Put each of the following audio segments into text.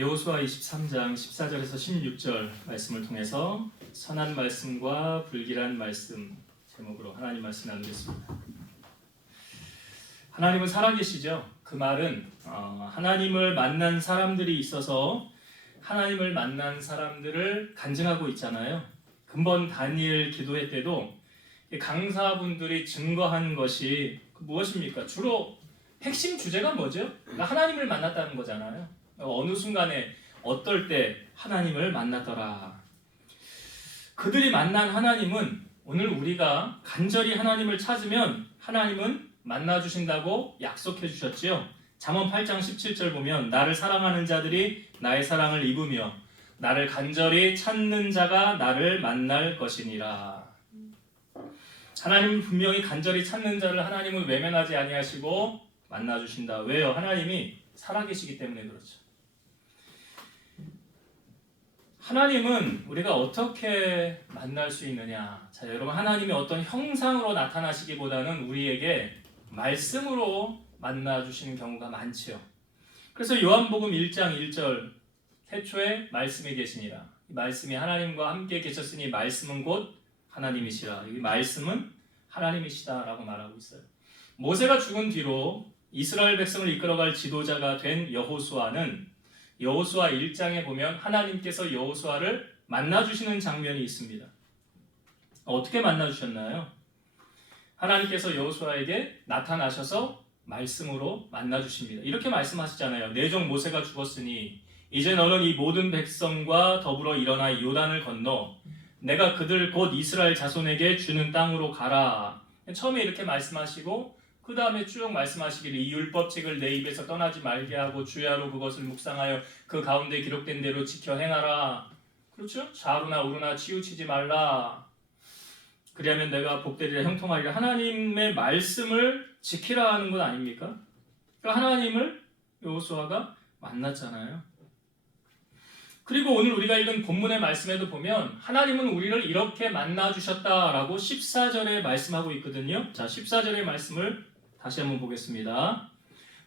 여호수아 23장 14절에서 16절 말씀을 통해서 선한 말씀과 불길한 말씀 제목으로 하나님 말씀 나누겠습니다. 하나님은 살아계시죠. 그 말은 하나님을 만난 사람들이 있어서 하나님을 만난 사람들을 간증하고 있잖아요. 근본 다니엘 기도회 때도 강사분들이 증거한 것이 무엇입니까? 주로 핵심 주제가 뭐죠? 하나님을 만났다는 거잖아요. 어느 순간에 어떨 때 하나님을 만났더라. 그들이 만난 하나님은 오늘 우리가 간절히 하나님을 찾으면 하나님은 만나주신다고 약속해 주셨지요. 잠언 8장 17절 보면 나를 사랑하는 자들이 나의 사랑을 입으며 나를 간절히 찾는 자가 나를 만날 것이니라. 하나님은 분명히 간절히 찾는 자를 하나님은 외면하지 아니하시고 만나주신다. 왜요? 하나님이 살아계시기 때문에 그렇죠. 하나님은 우리가 어떻게 만날 수 있느냐? 자, 여러분, 하나님이 어떤 형상으로 나타나시기보다는 우리에게 말씀으로 만나주시는 경우가 많지요. 그래서 요한복음 1장 1절 태초에 말씀이 계시니라. 이 말씀이 하나님과 함께 계셨으니 말씀은 곧 하나님이시라. 여기 말씀은 하나님이시다라고 말하고 있어요. 모세가 죽은 뒤로 이스라엘 백성을 이끌어갈 지도자가 된 여호수아는 여호수아 1장에 보면 하나님께서 여호수아를 만나주시는 장면이 있습니다. 어떻게 만나주셨나요? 하나님께서 여호수아에게 나타나셔서 말씀으로 만나주십니다. 이렇게 말씀하시잖아요. 내 종 모세가 죽었으니 이제 너는 이 모든 백성과 더불어 일어나 요단을 건너 내가 그들 곧 이스라엘 자손에게 주는 땅으로 가라. 처음에 이렇게 말씀하시고 그 다음에 쭉 말씀하시기를 이 율법책을 내 입에서 떠나지 말게 하고 주야로 그것을 묵상하여 그 가운데 기록된 대로 지켜 행하라. 그렇죠? 좌우나 우루나 치우치지 말라. 그리하면 내가 복되리라 형통하리라. 하나님의 말씀을 지키라 하는 건 아닙니까? 그러니까 하나님을 여호수아가 만났잖아요. 그리고 오늘 우리가 읽은 본문의 말씀에도 보면 하나님은 우리를 이렇게 만나주셨다라고 14절에 말씀하고 있거든요. 자, 14절의 말씀을 다시 한번 보겠습니다.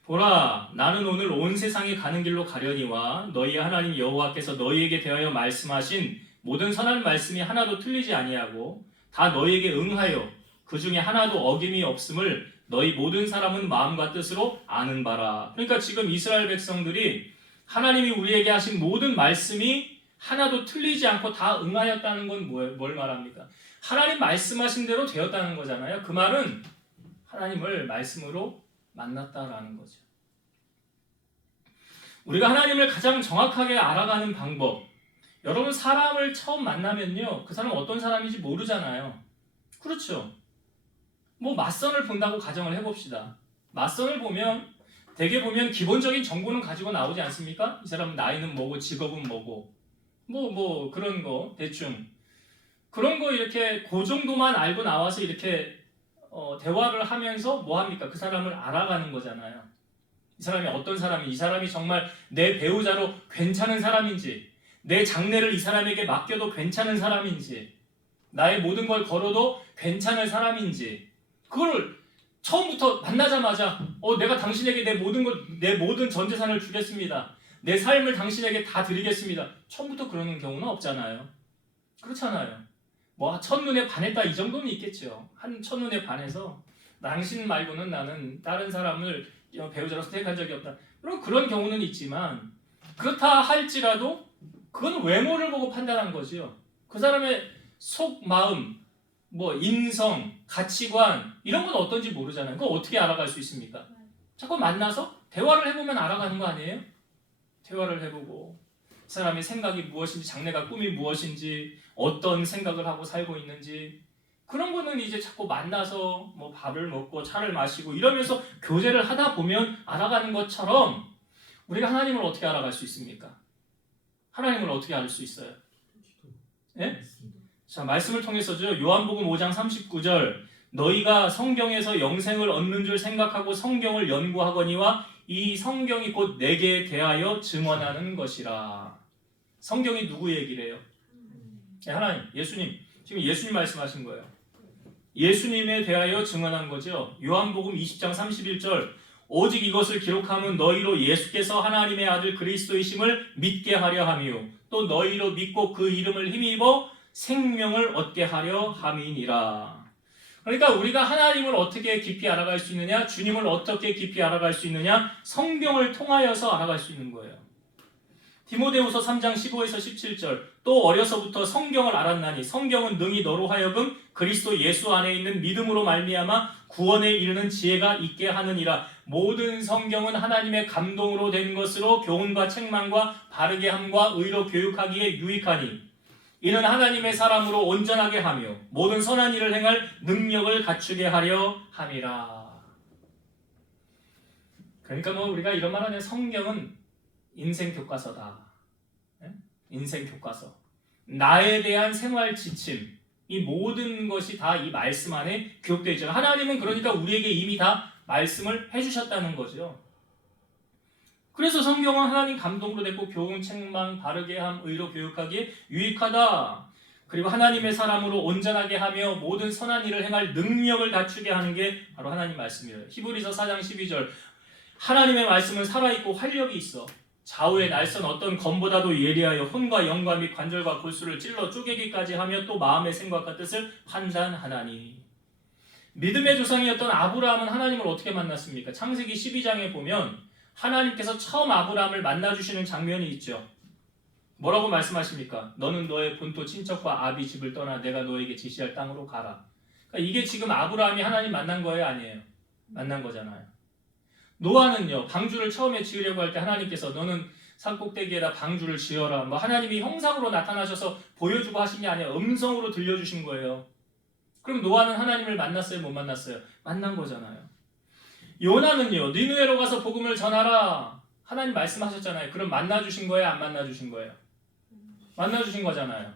보라, 나는 오늘 온 세상에 가는 길로 가려니와 너희의 하나님 여호와께서 너희에게 대하여 말씀하신 모든 선한 말씀이 하나도 틀리지 아니하고 다 너희에게 응하여 그 중에 하나도 어김이 없음을 너희 모든 사람은 마음과 뜻으로 아는 바라. 그러니까 지금 이스라엘 백성들이 하나님이 우리에게 하신 모든 말씀이 하나도 틀리지 않고 다 응하였다는 건 뭘 말합니까? 하나님 말씀하신 대로 되었다는 거잖아요. 그 말은 하나님을 말씀으로 만났다라는 거죠. 우리가 하나님을 가장 정확하게 알아가는 방법, 여러분 사람을 처음 만나면요 그 사람 어떤 사람인지 모르잖아요. 그렇죠? 뭐 맞선을 본다고 가정을 해봅시다. 맞선을 보면 대개 보면 기본적인 정보는 가지고 나오지 않습니까? 이 사람 나이는 뭐고 직업은 뭐고 뭐 그런 거 대충 그런 거 이렇게 그 정도만 알고 나와서 이렇게 대화를 하면서 뭐 합니까? 그 사람을 알아가는 거잖아요. 이 사람이 어떤 사람인지, 이 사람이 정말 내 배우자로 괜찮은 사람인지, 내 장래를 이 사람에게 맡겨도 괜찮은 사람인지, 나의 모든 걸 걸어도 괜찮은 사람인지, 그걸 처음부터 만나자마자 내가 당신에게 내 모든 전 재산을 주겠습니다. 내 삶을 당신에게 다 드리겠습니다. 처음부터 그러는 경우는 없잖아요. 그렇잖아요. 뭐 첫눈에 반했다 이 정도는 있겠죠. 한 첫눈에 반해서 당신 말고는 나는 다른 사람을 배우자로 선택한 적이 없다. 그런 경우는 있지만 그렇다 할지라도 그건 외모를 보고 판단한 거지요. 그 사람의 속 마음, 뭐 인성, 가치관 이런 건 어떤지 모르잖아요. 그거 어떻게 알아갈 수 있습니까? 자꾸 만나서 대화를 해보면 알아가는 거 아니에요? 대화를 해보고 그 사람의 생각이 무엇인지, 장래가 꿈이 무엇인지, 어떤 생각을 하고 살고 있는지 그런 거는 이제 자꾸 만나서 뭐 밥을 먹고 차를 마시고 이러면서 교제를 하다 보면 알아가는 것처럼 우리가 하나님을 어떻게 알아갈 수 있습니까? 하나님을 어떻게 알 수 있어요? 예? 자, 말씀을 통해서죠. 요한복음 5장 39절 너희가 성경에서 영생을 얻는 줄 생각하고 성경을 연구하거니와 이 성경이 곧 내게 대하여 증언하는 것이라. 성경이 누구 얘기래요? 하나님, 예수님. 지금 예수님 말씀하신 거예요. 예수님에 대하여 증언한 거죠. 요한복음 20장 31절 오직 이것을 기록함은 너희로 예수께서 하나님의 아들 그리스도이심을 믿게 하려 함이요 또 너희로 믿고 그 이름을 힘입어 생명을 얻게 하려 함이니라. 그러니까 우리가 하나님을 어떻게 깊이 알아갈 수 있느냐, 주님을 어떻게 깊이 알아갈 수 있느냐, 성경을 통하여서 알아갈 수 있는 거예요. 디모데후서 3장 15에서 17절 또 어려서부터 성경을 알았나니 성경은 능히 너로 하여금 그리스도 예수 안에 있는 믿음으로 말미암아 구원에 이르는 지혜가 있게 하느니라. 모든 성경은 하나님의 감동으로 된 것으로 교훈과 책망과 바르게 함과 의로 교육하기에 유익하니 이는 하나님의 사람으로 온전하게 하며 모든 선한 일을 행할 능력을 갖추게 하려 함이라. 그러니까 우리가 이런 말 하는 성경은 인생 교과서다. 인생 교과서. 나에 대한 생활 지침, 이 모든 것이 다 이 말씀 안에 기록되어 있죠. 하나님은 그러니까 우리에게 이미 다 말씀을 해주셨다는 거죠. 그래서 성경은 하나님 감동으로 됐고 교훈, 책망, 바르게 함, 의로 교육하기에 유익하다. 그리고 하나님의 사람으로 온전하게 하며 모든 선한 일을 행할 능력을 갖추게 하는 게 바로 하나님 말씀이에요. 히브리서 4장 12절 하나님의 말씀은 살아있고 활력이 있어 좌우의 날선 어떤 검보다도 예리하여 혼과 영과 및 관절과 골수를 찔러 쪼개기까지 하며 또 마음의 생각과 뜻을 판단하나니. 믿음의 조상이었던 아브라함은 하나님을 어떻게 만났습니까? 창세기 12장에 보면 하나님께서 처음 아브라함을 만나주시는 장면이 있죠. 뭐라고 말씀하십니까? 너는 너의 본토 친척과 아비 집을 떠나 내가 너에게 지시할 땅으로 가라. 그러니까 이게 지금 아브라함이 하나님 만난 거예요? 아니에요? 만난 거잖아요. 노아는요, 방주를 처음에 지으려고 할 때 하나님께서 너는 산꼭대기에다 방주를 지어라. 하나님이 형상으로 나타나셔서 보여주고 하신 게 아니라 음성으로 들려주신 거예요. 그럼 노아는 하나님을 만났어요? 못 만났어요? 만난 거잖아요. 요나는요, 니느웨로 가서 복음을 전하라. 하나님 말씀하셨잖아요. 그럼 만나주신 거예요? 안 만나주신 거예요? 만나주신 거잖아요.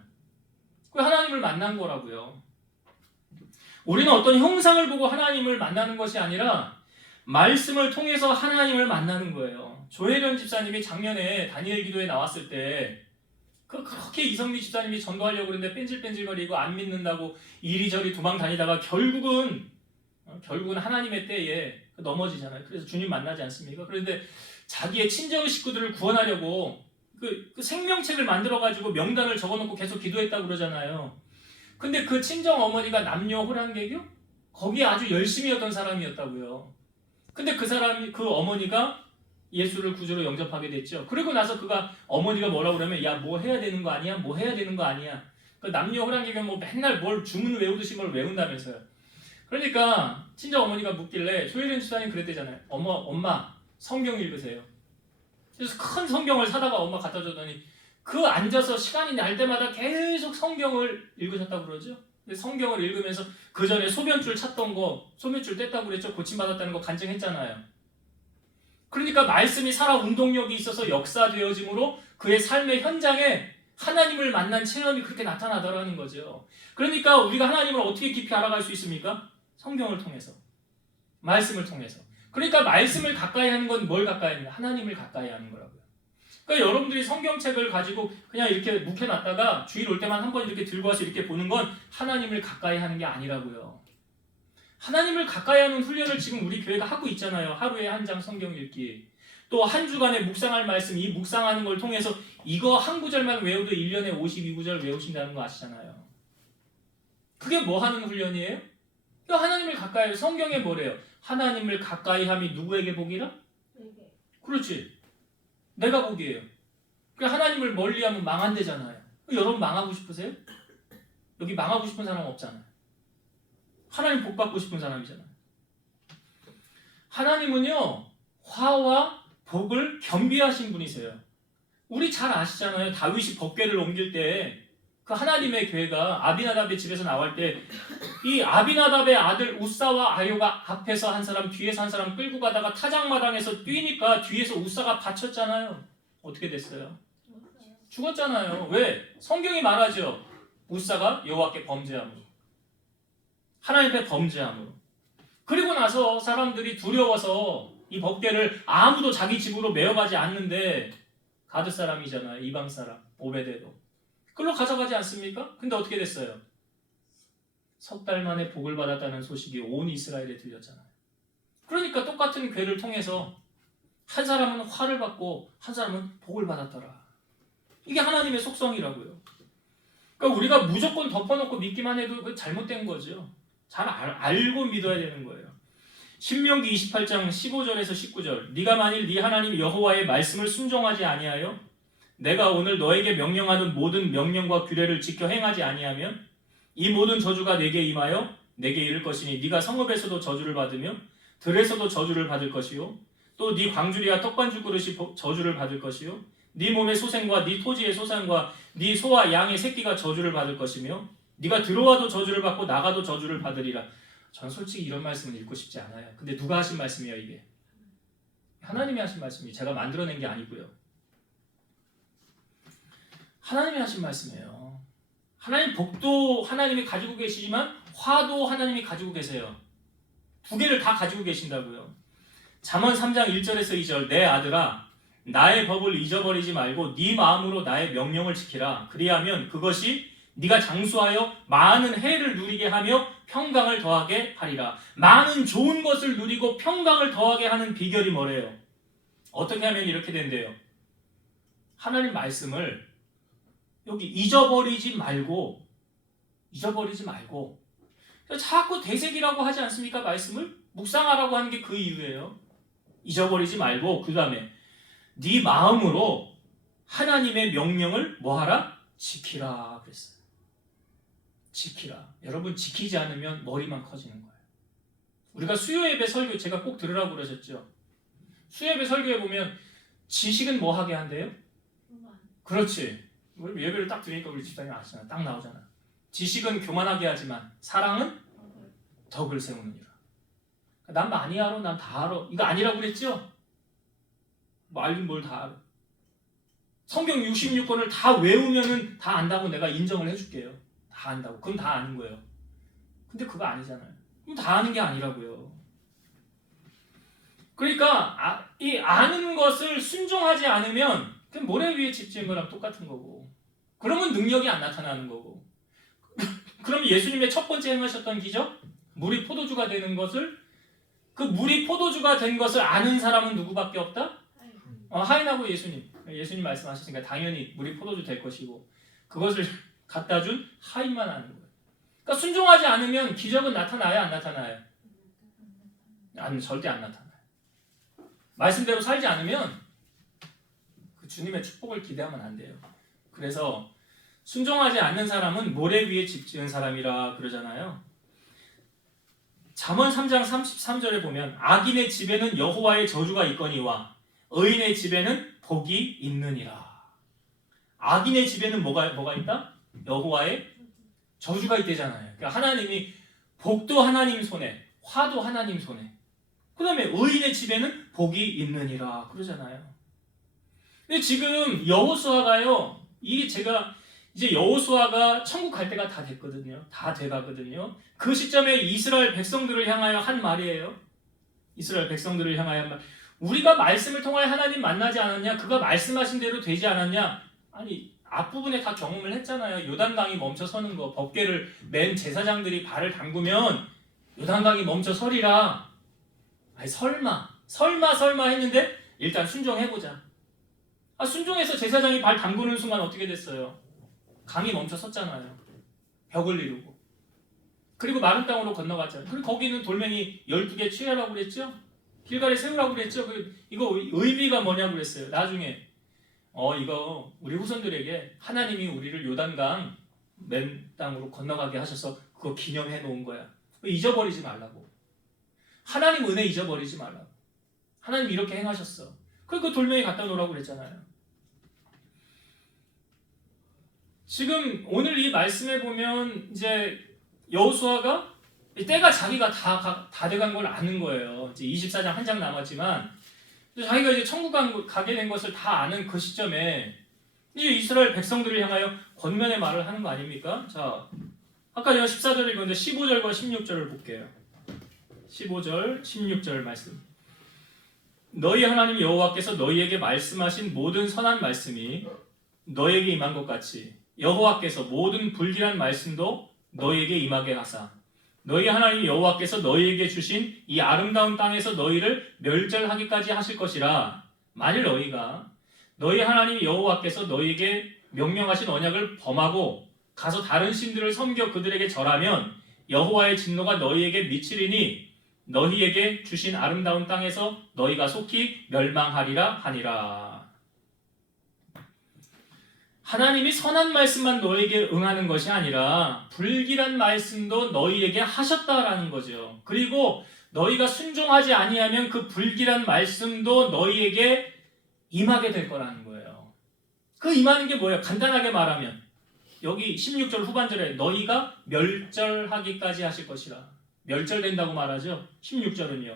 그 하나님을 만난 거라고요. 우리는 어떤 형상을 보고 하나님을 만나는 것이 아니라 말씀을 통해서 하나님을 만나는 거예요. 조혜련 집사님이 작년에 다니엘 기도에 나왔을 때 그렇게 이성미 집사님이 전도하려고 그랬는데 뺀질뺀질거리고 안 믿는다고 이리저리 도망 다니다가 결국은 하나님의 때에 넘어지잖아요. 그래서 주님 만나지 않습니까? 그런데 자기의 친정 식구들을 구원하려고 그 생명책을 만들어가지고 명단을 적어놓고 계속 기도했다고 그러잖아요. 근데 그 친정 어머니가 남녀 호랑개교? 거기에 아주 열심히 했던 사람이었다고요. 근데 그 어머니가 예수를 구주로 영접하게 됐죠. 그리고 나서 어머니가 뭐라고 그러면 야, 뭐 해야 되는 거 아니야? 뭐 해야 되는 거 아니야? 그 남녀 호랑개교 맨날 뭘 주문 외우듯이 뭘 외운다면서요. 그러니까 친정 어머니가 묻길래 조혜련 집사님 그랬대잖아요. 엄마 성경 읽으세요. 그래서 큰 성경을 사다가 엄마 갖다 줬더니 앉아서 시간이 날 때마다 계속 성경을 읽으셨다고 그러죠. 성경을 읽으면서 그 전에 소변줄 찾던 거, 소변줄 뗐다고 그랬죠. 고침받았다는 거 간증했잖아요. 그러니까 말씀이 살아 운동력이 있어서 역사되어짐으로 그의 삶의 현장에 하나님을 만난 체험이 그렇게 나타나더라는 거죠. 그러니까 우리가 하나님을 어떻게 깊이 알아갈 수 있습니까? 성경을 통해서, 말씀을 통해서. 그러니까 말씀을 가까이 하는 건 뭘 가까이 하는 거예요? 하나님을 가까이 하는 거라고요. 그러니까 여러분들이 성경책을 가지고 그냥 이렇게 묵혀놨다가 주일 올 때만 한 번 이렇게 들고 와서 이렇게 보는 건 하나님을 가까이 하는 게 아니라고요. 하나님을 가까이 하는 훈련을 지금 우리 교회가 하고 있잖아요. 하루에 한 장 성경 읽기. 또 한 주간에 묵상할 말씀, 이 묵상하는 걸 통해서 이거 한 구절만 외워도 1년에 52구절 외우신다는 거 아시잖아요. 그게 뭐 하는 훈련이에요? 하나님을 가까이 해요. 성경에 뭐래요? 하나님을 가까이 함이 누구에게 복이라? 그렇지. 내가 복이에요. 하나님을 멀리하면 망한대잖아요. 여러분 망하고 싶으세요? 여기 망하고 싶은 사람 없잖아요. 하나님 복 받고 싶은 사람이잖아요. 하나님은요, 화와 복을 겸비하신 분이세요. 우리 잘 아시잖아요. 다윗이 법궤를 옮길 때 그 하나님의 교회가 아비나답의 집에서 나올 때 이 아비나답의 아들 우사와 아요가 앞에서 한 사람, 뒤에서 한 사람 끌고 가다가 타작마당에서 뛰니까 뒤에서 우사가 다쳤잖아요. 어떻게 됐어요? 죽었잖아요. 왜? 성경이 말하죠. 우사가 여호와께 범죄함으로, 하나님 앞에 범죄함으로. 그리고 나서 사람들이 두려워서 이 법궤를 아무도 자기 집으로 메어가지 않는데 가드 사람이잖아요. 이방 사람 오베데도. 그걸로 가져가지 않습니까? 근데 어떻게 됐어요? 석 달 만에 복을 받았다는 소식이 온 이스라엘에 들렸잖아요. 그러니까 똑같은 괴를 통해서 한 사람은 화를 받고 한 사람은 복을 받았더라. 이게 하나님의 속성이라고요. 그러니까 우리가 무조건 덮어놓고 믿기만 해도 그 잘못된 거죠. 잘 알고 믿어야 되는 거예요. 신명기 28장 15절에서 19절 네가 만일 네 하나님 여호와의 말씀을 순종하지 아니하여 내가 오늘 너에게 명령하는 모든 명령과 규례를 지켜 행하지 아니하면 이 모든 저주가 내게 임하여 내게 이를 것이니 네가 성읍에서도 저주를 받으며 들에서도 저주를 받을 것이요 또 네 광주리와 떡반죽 그릇이 저주를 받을 것이요 네 몸의 소생과 네 토지의 소산과 네 소와 양의 새끼가 저주를 받을 것이며 네가 들어와도 저주를 받고 나가도 저주를 받으리라. 전 솔직히 이런 말씀을 읽고 싶지 않아요. 근데 누가 하신 말씀이에요 이게? 하나님이 하신 말씀이에요. 제가 만들어낸 게 아니고요. 하나님이 하신 말씀이에요. 하나님 복도 하나님이 가지고 계시지만 화도 하나님이 가지고 계세요. 두 개를 다 가지고 계신다고요. 잠언 3장 1절에서 2절 내 아들아 나의 법을 잊어버리지 말고 네 마음으로 나의 명령을 지키라. 그리하면 그것이 네가 장수하여 많은 해를 누리게 하며 평강을 더하게 하리라. 많은 좋은 것을 누리고 평강을 더하게 하는 비결이 뭐래요? 어떻게 하면 이렇게 된대요? 하나님 말씀을 여기 잊어버리지 말고 자꾸 되새기라고 하지 않습니까? 말씀을 묵상하라고 하는 게 그 이유예요. 잊어버리지 말고 그 다음에 네 마음으로 하나님의 명령을 뭐하라? 지키라 그랬어요. 지키라. 여러분 지키지 않으면 머리만 커지는 거예요. 우리가 수요예배 설교 제가 꼭 들으라고 그러셨죠. 수요예배 설교에 보면 지식은 뭐 하게 한대요? 그렇지. 예배를 딱 드리니까 우리 집사님 아시잖아. 딱 나오잖아. 지식은 교만하게 하지만 사랑은 덕을 세우느니라. 난 많이 알아. 난 다 알아. 이거 아니라고 그랬죠? 뭐 알긴 뭘 다 알아. 성경 66권을 다 외우면은 다 안다고 내가 인정을 해줄게요. 다 안다고. 그럼 다 아는 거예요. 근데 그거 아니잖아요. 그럼 다 아는 게 아니라고요. 그러니까 이 아는 것을 순종하지 않으면 그냥 모래 위에 집 지은 거랑 똑같은 거고 그러면 능력이 안 나타나는 거고 그럼 예수님의 첫 번째 행하셨던 기적 물이 포도주가 되는 것을 그 물이 포도주가 된 것을 아는 사람은 누구밖에 없다? 하인하고 예수님 말씀하셨으니까 당연히 물이 포도주 될 것이고 그것을 갖다 준 하인만 아는 거예요. 그러니까 순종하지 않으면 기적은 나타나요? 안 나타나요? 절대 안 나타나요. 말씀대로 살지 않으면 그 주님의 축복을 기대하면 안 돼요. 그래서 순종하지 않는 사람은 모래 위에 집 지은 사람이라 그러잖아요. 잠언 3장 33절에 보면 악인의 집에는 여호와의 저주가 있거니와 의인의 집에는 복이 있느니라. 악인의 집에는 뭐가 있다? 여호와의 저주가 있대잖아요. 그러니까 하나님이 복도 하나님 손에, 화도 하나님 손에. 그 다음에 의인의 집에는 복이 있느니라 그러잖아요. 근데 지금 여호수아가요. 이게 제가 이제 여호수아가 천국 갈 때가 다 됐거든요. 다 돼가거든요. 그 시점에 이스라엘 백성들을 향하여 한 말이에요. 이스라엘 백성들을 향하여 한 말. 우리가 말씀을 통하여 하나님 만나지 않았냐? 그가 말씀하신 대로 되지 않았냐? 아니 앞부분에 다 경험을 했잖아요. 요단강이 멈춰 서는 거. 법궤를 맨 제사장들이 발을 담그면 요단강이 멈춰 서리라. 아니 설마 했는데 일단 순종해보자. 순종해서 제사장이 발 담그는 순간 어떻게 됐어요? 강이 멈춰 섰잖아요. 벽을 이루고. 그리고 마른 땅으로 건너갔잖아요. 그리고 거기는 돌멩이 12개 취하라고 그랬죠? 길가에 세우라고 그랬죠? 이거 의미가 뭐냐고 그랬어요. 나중에 이거 우리 후손들에게 하나님이 우리를 요단강 맨 땅으로 건너가게 하셔서 그거 기념해 놓은 거야. 잊어버리지 말라고. 하나님 은혜 잊어버리지 말라고. 하나님 이렇게 행하셨어. 그 돌멩이 갖다 놓으라고 그랬잖아요. 지금 오늘 이 말씀에 보면 이제 여호수아가 때가 자기가 다 돼간 걸 아는 거예요. 이제 24장 한 장 남았지만 자기가 이제 천국 가게 된 것을 다 아는 그 시점에 이제 이스라엘 백성들을 향하여 권면의 말을 하는 거 아닙니까? 자, 아까 제가 14절을 읽었는데 15절과 16절을 볼게요. 15절, 16절 말씀. 너희 하나님 여호와께서 너희에게 말씀하신 모든 선한 말씀이 너희에게 임한 것 같이 여호와께서 모든 불길한 말씀도 너희에게 임하게 하사 너희 하나님 여호와께서 너희에게 주신 이 아름다운 땅에서 너희를 멸절하기까지 하실 것이라. 만일 너희가 너희 하나님 여호와께서 너희에게 명령하신 언약을 범하고 가서 다른 신들을 섬겨 그들에게 절하면 여호와의 진노가 너희에게 미치리니 너희에게 주신 아름다운 땅에서 너희가 속히 멸망하리라 하니라. 하나님이 선한 말씀만 너희에게 응하는 것이 아니라 불길한 말씀도 너희에게 하셨다라는 거죠. 그리고 너희가 순종하지 아니하면 그 불길한 말씀도 너희에게 임하게 될 거라는 거예요. 그 임하는 게 뭐예요? 간단하게 말하면 여기 16절 후반절에 너희가 멸절하기까지 하실 것이라. 멸절된다고 말하죠. 16절은요.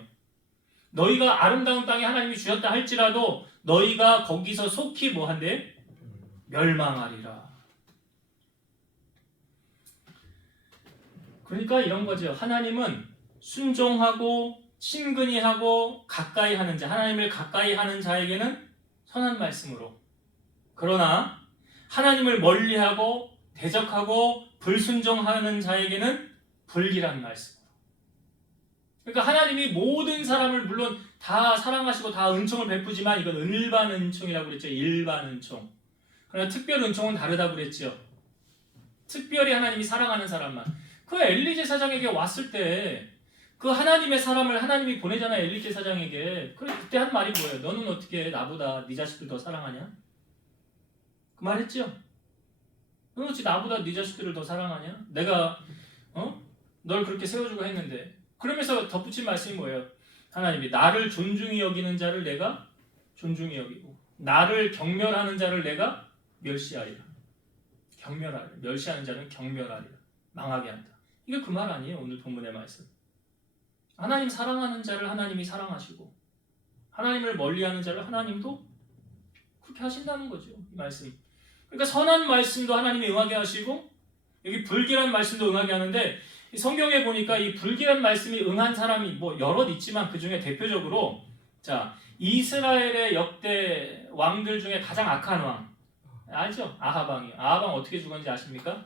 너희가 아름다운 땅에 하나님이 주셨다 할지라도 너희가 거기서 속히 뭐 한대? 멸망하리라. 그러니까 이런 거죠. 하나님은 순종하고 친근히 하고 가까이 하는 자, 하나님을 가까이 하는 자에게는 선한 말씀으로, 그러나 하나님을 멀리하고 대적하고 불순종하는 자에게는 불길한 말씀으로. 그러니까 하나님이 모든 사람을 물론 다 사랑하시고 다 은총을 베푸지만 이건 일반 은총이라고 그랬죠. 일반 은총. 그러나 특별 은총은 다르다고 그랬죠. 특별히 하나님이 사랑하는 사람만. 그 엘리 제사장에게 왔을 때 그 하나님의 사람을 하나님이 보내잖아요. 엘리 제사장에게. 그때 한 말이 뭐예요? 너는 어떻게 나보다 네 자식들 더 사랑하냐? 그 말 했죠. 너 어찌 나보다 네 자식들을 더 사랑하냐? 내가 널 그렇게 세워주고 했는데. 그러면서 덧붙인 말씀이 뭐예요? 하나님이 나를 존중히 여기는 자를 내가 존중히 여기고 나를 경멸하는 자를 내가 멸시하리라. 경멸하리라. 멸시하는 자는 경멸하리라. 망하게 한다. 이게 그 말 아니에요? 오늘 본문의 말씀. 하나님 사랑하는 자를 하나님이 사랑하시고 하나님을 멀리하는 자를 하나님도 그렇게 하신다는 거죠. 이 말씀. 그러니까 선한 말씀도 하나님이 응하게 하시고 여기 불길한 말씀도 응하게 하는데 성경에 보니까 이 불길한 말씀이 응한 사람이 뭐 여럿 있지만 그 중에 대표적으로 자 이스라엘의 역대 왕들 중에 가장 악한 왕 알죠? 아하방이요. 아하방 어떻게 죽었는지 아십니까?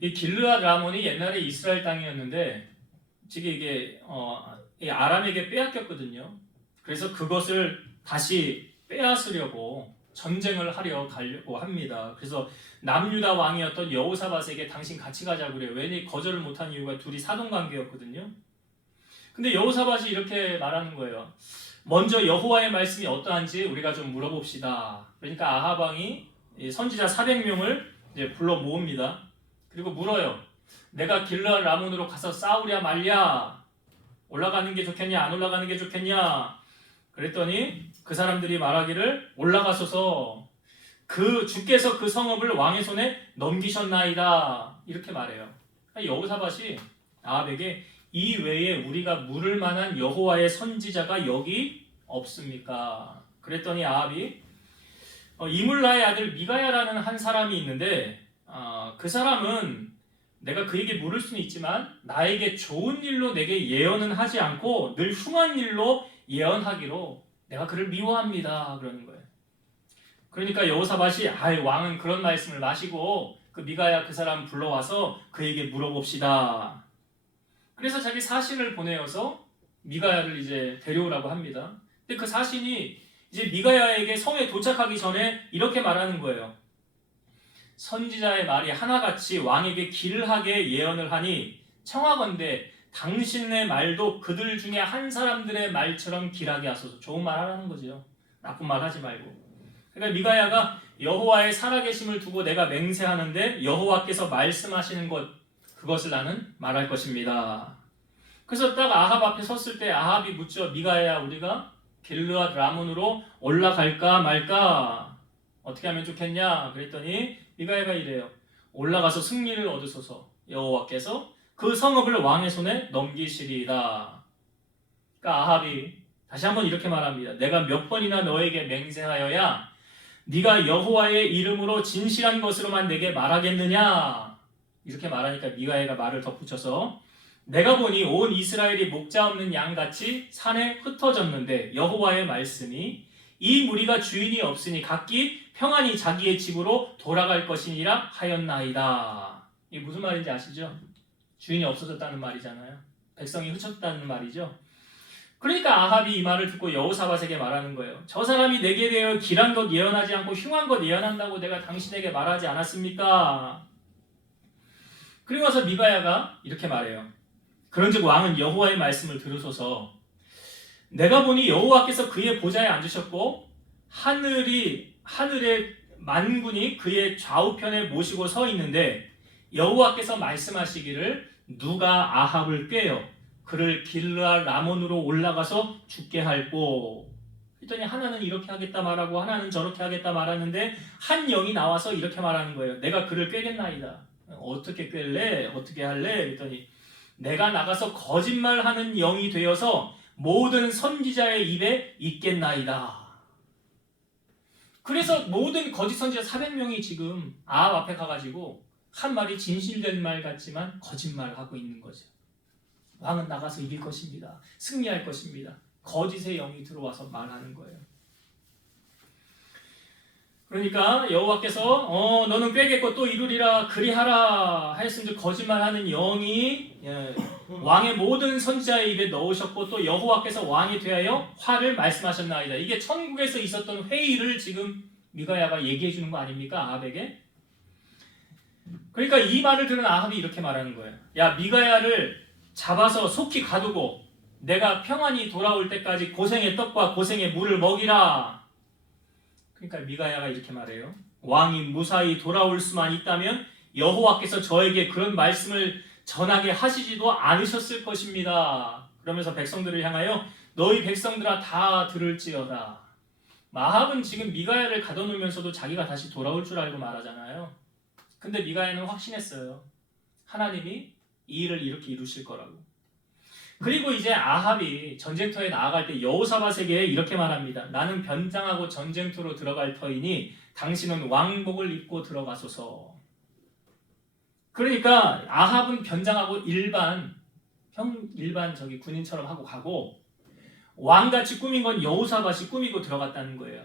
이 길르앗 라몬이 옛날에 이스라엘 땅이었는데 지금 이게 아람에게 빼앗겼거든요. 그래서 그것을 다시 빼앗으려고 전쟁을 하려 가려고 합니다. 그래서 남유다 왕이었던 여호사밧에게 당신 같이 가자고 그래요. 왜냐 거절을 못한 이유가 둘이 사돈관계였거든요. 근데 여호사밧이 이렇게 말하는 거예요. 먼저 여호와의 말씀이 어떠한지 우리가 좀 물어봅시다. 그러니까 아합 왕이 선지자 400명을 이제 불러 모읍니다. 그리고 물어요. 내가 길르앗 라몬으로 가서 싸우랴 말랴? 올라가는 게 좋겠냐? 안 올라가는 게 좋겠냐? 그랬더니 그 사람들이 말하기를 올라가소서 주께서 그 성읍을 왕의 손에 넘기셨나이다. 이렇게 말해요. 여호사밧이 아합에게 이 외에 우리가 물을 만한 여호와의 선지자가 여기 없습니까? 그랬더니 아합이 이물라의 아들 미가야라는 한 사람이 있는데 그 사람은 내가 그에게 물을 수는 있지만 나에게 좋은 일로 내게 예언은 하지 않고 늘 흉한 일로 예언하기로 내가 그를 미워합니다. 그러는 거예요. 그러니까 여호사밧이 왕은 그런 말씀을 마시고 그 미가야 그 사람 불러와서 그에게 물어봅시다. 그래서 자기 사신을 보내어서 미가야를 이제 데려오라고 합니다. 근데 그 사신이 이제 미가야에게 성에 도착하기 전에 이렇게 말하는 거예요. 선지자의 말이 하나같이 왕에게 길하게 예언을 하니 청하건대 당신의 말도 그들 중에 한 사람들의 말처럼 길하게 하소서. 좋은 말 하라는 거죠. 나쁜 말 하지 말고. 그러니까 미가야가 여호와의 살아계심을 두고 내가 맹세하는데 여호와께서 말씀하시는 것 그것을 나는 말할 것입니다. 그래서 딱 아합 앞에 섰을 때 아합이 묻죠. 미가야 우리가 길르앗 라몬으로 올라갈까 말까? 어떻게 하면 좋겠냐? 그랬더니 미가야가 이래요. 올라가서 승리를 얻으소서. 여호와께서 그 성읍을 왕의 손에 넘기시리이다. 그러니까 아합이 다시 한번 이렇게 말합니다. 내가 몇 번이나 너에게 맹세하여야 네가 여호와의 이름으로 진실한 것으로만 내게 말하겠느냐? 이렇게 말하니까 미가야가 말을 덧붙여서 내가 보니 온 이스라엘이 목자 없는 양같이 산에 흩어졌는데 여호와의 말씀이 이 무리가 주인이 없으니 각기 평안히 자기의 집으로 돌아갈 것이니라 하였나이다. 이게 무슨 말인지 아시죠? 주인이 없어졌다는 말이잖아요. 백성이 흩어졌다는 말이죠. 그러니까 아합이 이 말을 듣고 여호사밧에게 말하는 거예요. 저 사람이 내게 대하여 길한 것 예언하지 않고 흉한 것 예언한다고 내가 당신에게 말하지 않았습니까? 그리고 와서 미가야가 이렇게 말해요. 그런즉 왕은 여호와의 말씀을 들으소서. 내가 보니 여호와께서 그의 보좌에 앉으셨고 하늘의 만군이 그의 좌우편에 모시고 서 있는데 여호와께서 말씀하시기를 누가 아합을 꾀어 그를 길르앗 라몬으로 올라가서 죽게 할꼬. 그랬더니 하나는 이렇게 하겠다 말하고 하나는 저렇게 하겠다 말하는데 한 영이 나와서 이렇게 말하는 거예요. 내가 그를 꾀겠나이다. 어떻게 꾀래? 어떻게 할래? 그랬더니 내가 나가서 거짓말하는 영이 되어서 모든 선지자의 입에 있겠나이다. 그래서 모든 거짓 선지자 400명이 지금 아합 앞에 가가지고 한 말이 진실된 말 같지만 거짓말하고 있는 거죠. 왕은 나가서 이길 것입니다. 승리할 것입니다. 거짓의 영이 들어와서 말하는 거예요. 그러니까 여호와께서 너는 꾀겠고 또 이루리라 그리하라 하였음즉 거짓말하는 영이 왕의 모든 선지자의 입에 넣으셨고 또 여호와께서 왕이 되하여 화를 말씀하셨나이다. 이게 천국에서 있었던 회의를 지금 미가야가 얘기해 주는 거 아닙니까? 아합에게. 그러니까 이 말을 들은 아합이 이렇게 말하는 거예요. 야, 미가야를 잡아서 속히 가두고 내가 평안히 돌아올 때까지 고생의 떡과 고생의 물을 먹이라. 그러니까 미가야가 이렇게 말해요. 왕이 무사히 돌아올 수만 있다면 여호와께서 저에게 그런 말씀을 전하게 하시지도 않으셨을 것입니다. 그러면서 백성들을 향하여 너희 백성들아 다 들을지어다. 아합은 지금 미가야를 가둬놓으면서도 자기가 다시 돌아올 줄 알고 말하잖아요. 근데 미가야는 확신했어요. 하나님이 이 일을 이렇게 이루실 거라고. 그리고 이제 아합이 전쟁터에 나아갈 때 여호사밧에게 이렇게 말합니다. 나는 변장하고 전쟁터로 들어갈 터이니 당신은 왕복을 입고 들어가소서. 그러니까 아합은 변장하고 일반 군인처럼 하고 가고 왕같이 꾸민 건 여호사밧이 꾸미고 들어갔다는 거예요.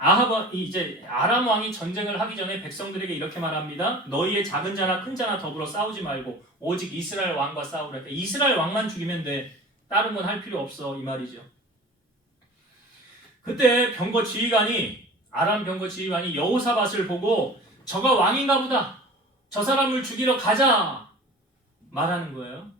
아합은 이제 아람 왕이 전쟁을 하기 전에 백성들에게 이렇게 말합니다. 너희의 작은 자나 큰 자나 더불어 싸우지 말고 오직 이스라엘 왕과 싸우라. 이스라엘 왕만 죽이면 돼. 다른 건 할 필요 없어 이 말이죠. 그때 병거 지휘관이 아람 병거 지휘관이 여호사밧을 보고 저가 왕인가 보다. 저 사람을 죽이러 가자 말하는 거예요.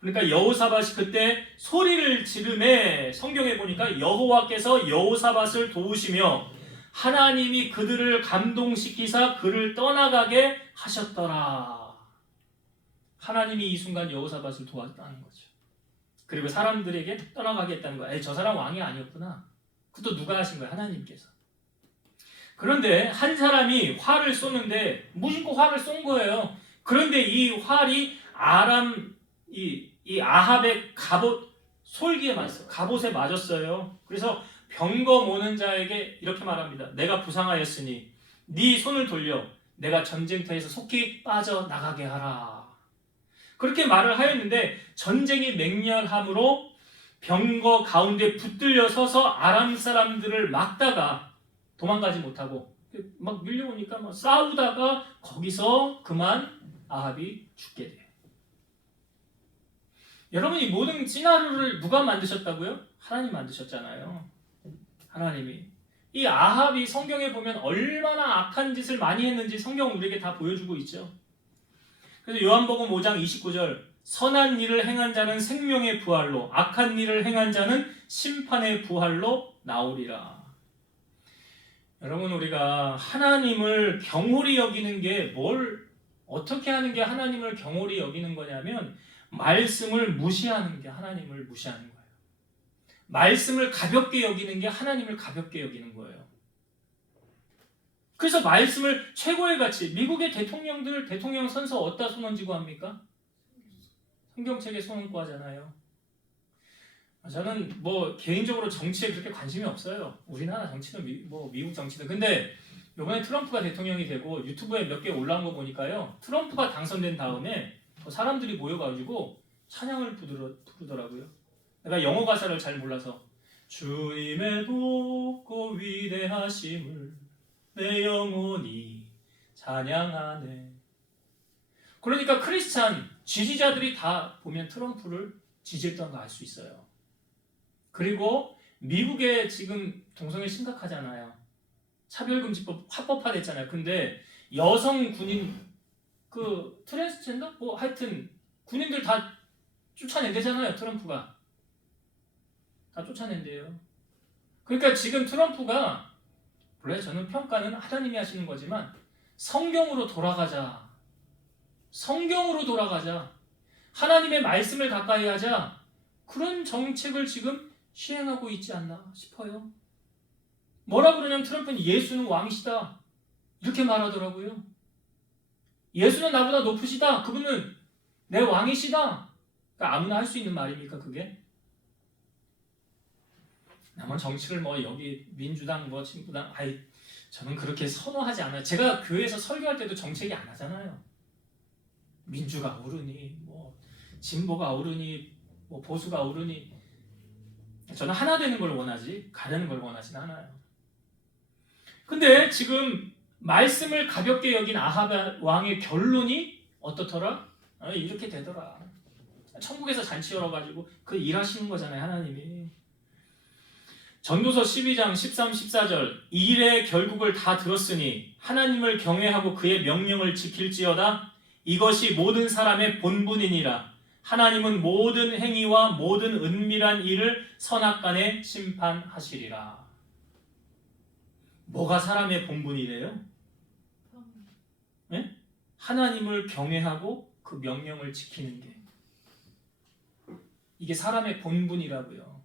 그러니까 여호사밧이 그때 소리를 지르매 성경에 보니까 여호와께서 여호사밧을 도우시며 하나님이 그들을 감동시키사 그를 떠나가게 하셨더라. 하나님이 이 순간 여호사밧을 도왔다는 거죠. 그리고 사람들에게 떠나가게 했다는 거야. 저 사람 왕이 아니었구나. 그것도 누가 하신 거야? 하나님께서. 그런데 한 사람이 활을 쏘는데 무심코 활을 쏜 거예요. 그런데 이 활이 이 아합의 갑옷 솔기에 맞았어요. 갑옷에 맞았어요. 그래서 병거 모는 자에게 이렇게 말합니다. 내가 부상하였으니 네 손을 돌려 내가 전쟁터에서 속히 빠져나가게 하라. 그렇게 말을 하였는데 전쟁이 맹렬함으로 병거 가운데 붙들려 서서 아람 사람들을 막다가 도망가지 못하고 막 밀려오니까 막 싸우다가 거기서 그만 아합이 죽게 돼요. 여러분, 이 모든 시나리오를 누가 만드셨다고요? 하나님 만드셨잖아요. 하나님이. 이 아합이 성경에 보면 얼마나 악한 짓을 많이 했는지 성경 우리에게 다 보여주고 있죠. 그래서 요한복음 5장 29절 선한 일을 행한 자는 생명의 부활로 악한 일을 행한 자는 심판의 부활로 나오리라. 여러분, 우리가 하나님을 경홀히 여기는 게 어떻게 하는 게 하나님을 경홀히 여기는 거냐면 말씀을 무시하는 게 하나님을 무시하는 거예요. 말씀을 가볍게 여기는 게 하나님을 가볍게 여기는 거예요. 그래서 말씀을 최고의 가치, 미국의 대통령들 대통령 선서 어디다 손 얹고 합니까? 성경책에 손 얹고 하잖아요. 저는 개인적으로 정치에 그렇게 관심이 없어요. 우리나라 정치는 미국 정치는. 근데 이번에 트럼프가 대통령이 되고 유튜브에 몇 개 올라온 거 보니까요. 트럼프가 당선된 다음에 사람들이 모여가지고 찬양을 부르더라고요. 내가 영어 가사를 잘 몰라서 주님의 높고 위대하심을 내 영혼이 찬양하네. 그러니까 크리스찬 지지자들이 다 보면 트럼프를 지지했던 거 알 수 있어요. 그리고 미국에 지금 동성애 심각하잖아요. 차별금지법 합법화됐잖아요. 근데 여성 군인 그 트랜스젠더 뭐 하여튼 군인들 다 쫓아낸대잖아요. 트럼프가 다 쫓아낸대요. 그러니까 지금 트럼프가 원래 저는 평가는 하나님이 하시는 거지만 성경으로 돌아가자. 성경으로 돌아가자. 하나님의 말씀을 가까이 하자. 그런 정책을 지금 시행하고 있지 않나 싶어요. 뭐라 그러냐면 트럼프는 예수는 왕이시다. 이렇게 말하더라고요. 예수는 나보다 높으시다. 그분은 내 왕이시다. 그러니까 아무나 할 수 있는 말입니까 그게? 나만 정치를 뭐 여기 민주당 뭐 진보당 저는 그렇게 선호하지 않아요. 제가 교회에서 설교할 때도 정책이 안 하잖아요. 민주가 오르니 뭐 진보가 오르니 뭐 보수가 오르니 저는 하나 되는 걸 원하지 가려는 걸 원하지는 않아요. 근데 지금 말씀을 가볍게 여긴 아합 왕의 결론이 어떻더라? 이렇게 되더라. 천국에서 잔치 열어가지고 그 일하시는 거잖아요. 하나님이. 전도서 12장 13, 14절 이 일의 결국을 다 들었으니 하나님을 경외하고 그의 명령을 지킬지어다. 이것이 모든 사람의 본분이니라. 하나님은 모든 행위와 모든 은밀한 일을 선악간에 심판하시리라. 뭐가 사람의 본분이래요? 네? 하나님을 경외하고 그 명령을 지키는 게 이게 사람의 본분이라고요.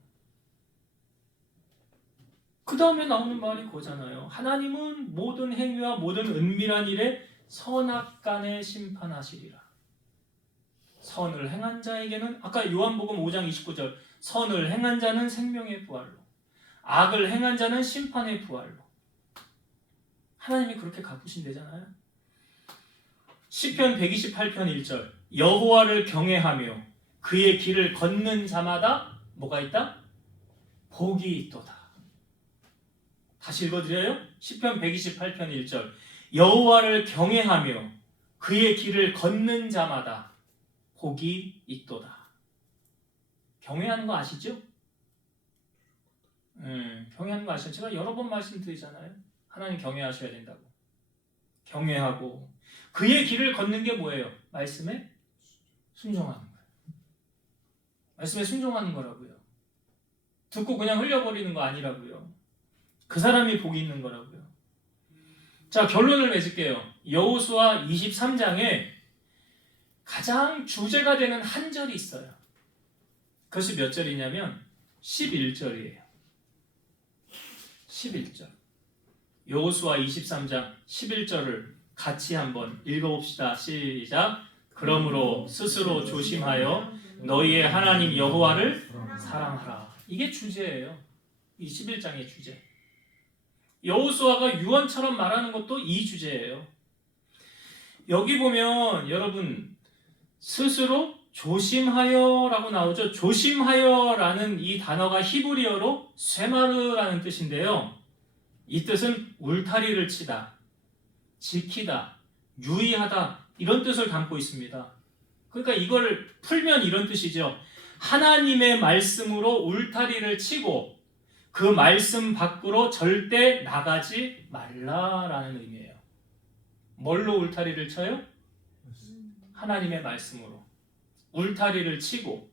그 다음에 나오는 말이 그거잖아요. 하나님은 모든 행위와 모든 은밀한 일에 선악간에 심판하시리라. 선을 행한 자에게는 아까 요한복음 5장 29절 선을 행한 자는 생명의 부활로 악을 행한 자는 심판의 부활로 하나님이 그렇게 갚으신대잖아요. 시편 128편 1절 여호와를 경외하며 그의 길을 걷는 자마다 뭐가 있다? 복이 있도다. 다시 읽어드려요. 시편 128편 1절 여호와를 경외하며 그의 길을 걷는 자마다 복이 있도다. 경외하는 거 아시죠? 경외하는 거 아시죠? 제가 여러 번 말씀드리잖아요. 하나님 경외하셔야 된다고. 경외하고 그의 길을 걷는 게 뭐예요? 말씀에 순종하는 거예요. 말씀에 순종하는 거라고요. 듣고 그냥 흘려버리는 거 아니라고요. 그 사람이 복이 있는 거라고요. 자, 결론을 맺을게요. 여호수아 23장에 가장 주제가 되는 한 절이 있어요. 그것이 몇 절이냐면 11절이에요. 11절. 여호수아 23장 11절을 같이 한번 읽어봅시다. 시작. 그러므로 스스로 조심하여 너희의 하나님 여호와를 사랑하라. 이게 주제예요. 이 11장의 주제. 여호수아가 유언처럼 말하는 것도 이 주제예요. 여기 보면 여러분 스스로 조심하여라고 나오죠. 조심하여라는 이 단어가 히브리어로 쇠마르라는 뜻인데요. 이 뜻은 울타리를 치다, 지키다, 유의하다 이런 뜻을 담고 있습니다. 그러니까 이걸 풀면 이런 뜻이죠. 하나님의 말씀으로 울타리를 치고 그 말씀 밖으로 절대 나가지 말라라는 의미예요. 뭘로 울타리를 쳐요? 하나님의 말씀으로 울타리를 치고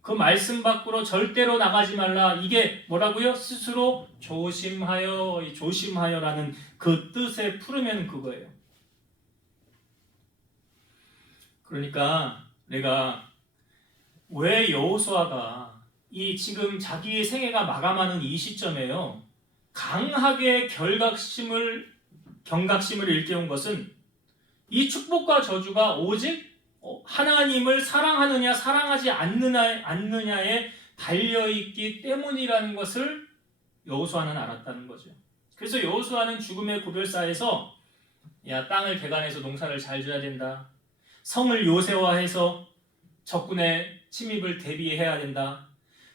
그 말씀 밖으로 절대로 나가지 말라. 이게 뭐라고요? 스스로 조심하여, 조심하여라는 그 뜻에 풀으면 그거예요. 그러니까 내가 왜 여호수아가 이 지금 자기의 생애가 마감하는 이 시점에요 강하게 경각심을 일깨운 것은 이 축복과 저주가 오직 하나님을 사랑하느냐 사랑하지 않느냐에 달려있기 때문이라는 것을 여호수아는 알았다는 거죠. 그래서 여호수아는 죽음의 구별사에서 야 땅을 개간해서 농사를 잘 져야 된다. 성을 요새화해서 적군의 침입을 대비해야 된다.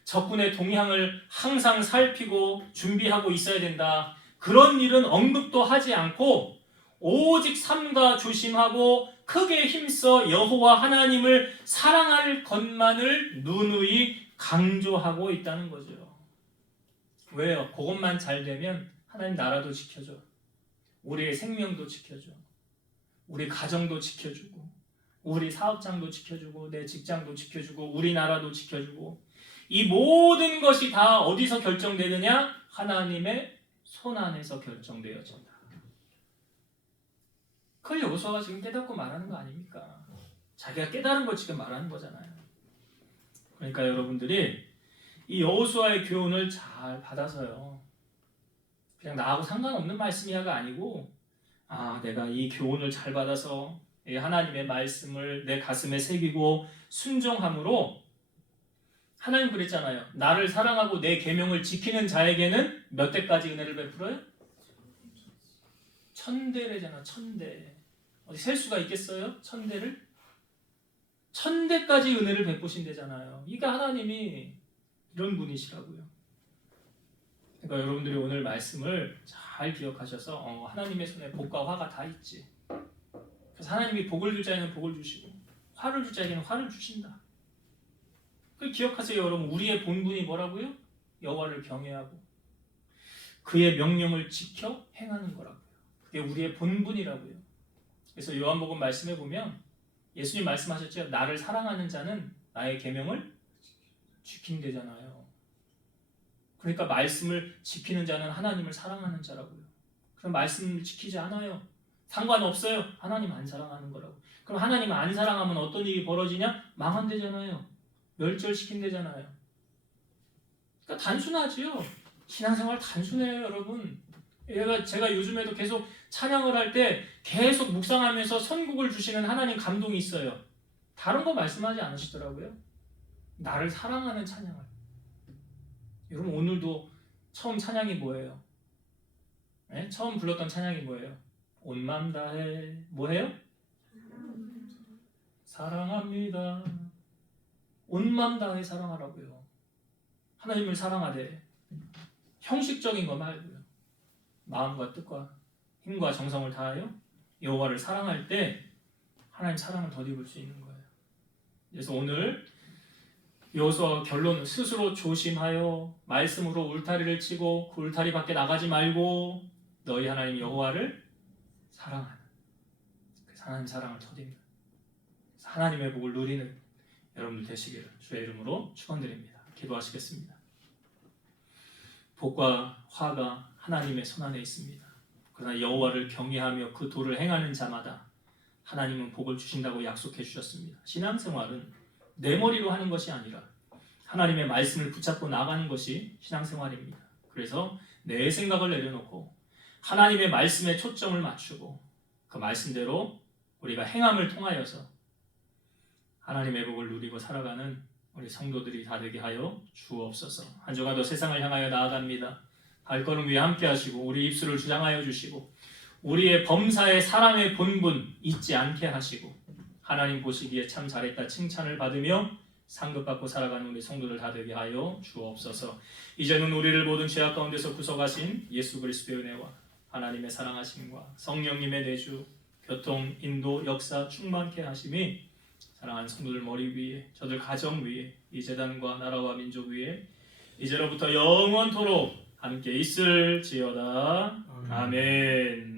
적군의 동향을 항상 살피고 준비하고 있어야 된다. 그런 일은 언급도 하지 않고 오직 삼가 조심하고 크게 힘써 여호와 하나님을 사랑할 것만을 누누이 강조하고 있다는 거죠. 왜요? 그것만 잘 되면 하나님 나라도 지켜줘. 우리의 생명도 지켜줘. 우리 가정도 지켜주고 우리 사업장도 지켜주고 내 직장도 지켜주고 우리나라도 지켜주고 이 모든 것이 다 어디서 결정되느냐? 하나님의 손 안에서 결정되어진다. 그걸 여호수아가 지금 깨닫고 말하는 거 아닙니까? 자기가 깨달은 걸 지금 말하는 거잖아요. 그러니까 여러분들이 이 여호수아의 교훈을 잘 받아서요. 그냥 나하고 상관없는 말씀이야가 아니고 내가 이 교훈을 잘 받아서 이 하나님의 말씀을 내 가슴에 새기고 순종함으로 하나님 그랬잖아요. 나를 사랑하고 내 계명을 지키는 자에게는 몇 대까지 은혜를 베풀어요? 1000대래잖아. 1000대. 어디 셀 수가 있겠어요? 1000대를? 1000대까지 은혜를 베푸신대잖아요. 이게 하나님이 이런 분이시라고요. 그러니까 여러분들이 오늘 말씀을 잘 기억하셔서 하나님의 손에 복과 화가 다 있지. 그래서 하나님이 복을 줄 자에는 복을 주시고 화를 줄 자에게는 화를 주신다. 그걸 기억하세요. 여러분, 우리의 본분이 뭐라고요? 여호와를 경외하고 그의 명령을 지켜 행하는 거라고요. 그게 우리의 본분이라고요. 그래서 요한복음 말씀에 보면 예수님 말씀하셨죠. 나를 사랑하는 자는 나의 계명을 지킨대잖아요. 그러니까 말씀을 지키는 자는 하나님을 사랑하는 자라고요. 그럼 말씀을 지키지 않아요. 상관없어요. 하나님 안 사랑하는 거라고. 그럼 하나님 안 사랑하면 어떤 일이 벌어지냐? 망한대잖아요. 멸절시킨대잖아요. 그러니까 단순하지요. 신앙생활 단순해요, 여러분. 제가 요즘에도 계속 찬양을 할 때 계속 묵상하면서 선곡을 주시는 하나님 감동이 있어요. 다른 거 말씀하지 않으시더라고요. 나를 사랑하는 찬양을. 여러분, 오늘도 처음 찬양이 뭐예요? 네? 처음 불렀던 찬양이 뭐예요? 온 맘 다해 뭐해요? 사랑합니다. 온 맘 다해 사랑하라고요. 하나님을 사랑하되 형식적인 거 말고요. 마음과 뜻과 힘과 정성을 다하여 여호와를 사랑할 때 하나님 사랑을 덧입을 수 있는 거예요. 그래서 오늘 여호수아 결론은 스스로 조심하여 말씀으로 울타리를 치고 그 울타리 밖에 나가지 말고 너희 하나님 여호와를 사랑하는, 그래서 하나님 사랑을 덧입는, 하나님의 복을 누리는 여러분들 되시기를 주의 이름으로 축원드립니다. 기도하시겠습니다. 복과 화가 하나님의 손 안에 있습니다. 그러나 여호와를 경외하며 그 도를 행하는 자마다 하나님은 복을 주신다고 약속해 주셨습니다. 신앙생활은 내 머리로 하는 것이 아니라 하나님의 말씀을 붙잡고 나가는 것이 신앙생활입니다. 그래서 내 생각을 내려놓고 하나님의 말씀에 초점을 맞추고 그 말씀대로 우리가 행함을 통하여서 하나님의 복을 누리고 살아가는 우리 성도들이 다 되게 하여 주옵소서. 한 주간 더 세상을 향하여 나아갑니다. 발걸음 위에 함께 하시고 우리 입술을 주장하여 주시고 우리의 범사의 사랑의 본분 잊지 않게 하시고 하나님 보시기에 참 잘했다 칭찬을 받으며 상급받고 살아가는 우리 성도들 다 되게 하여 주옵소서. 이제는 우리를 모든 죄악 가운데서 구속하신 예수 그리스도의 은혜와 하나님의 사랑하심과 성령님의 내주, 교통, 인도, 역사 충만케 하심이 사랑하는 성도들 머리 위에, 저들 가정 위에, 이 재단과 나라와 민족 위에 이제로부터 영원토록 함께 있을지어다. 아멘.